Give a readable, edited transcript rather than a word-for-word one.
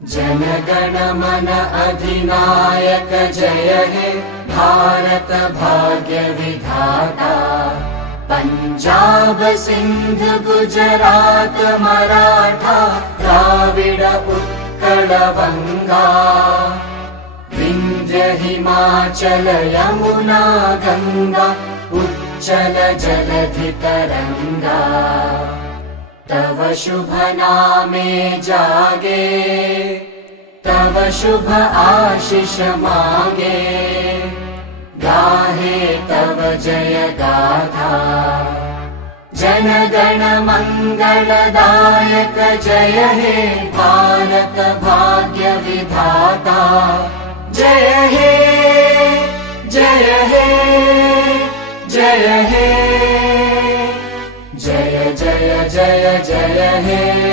जनगण मन अधिनायक जय हे भारत भाग्य विधाता। पंजाब सिंध गुजरात मराठा द्राविड उत्कल वंगा। विंध्य हिमाचल यमुना गंगा उच्चल जलधि तरंगा। तव शुभ नामे जागे तव शुभ आशीष मागे। गाहे तव जय गाथा जनगण मंगलदायक जय हे भारत भाग्य विधाता। जय हे जय हे जय हे जय जय जय जय हे।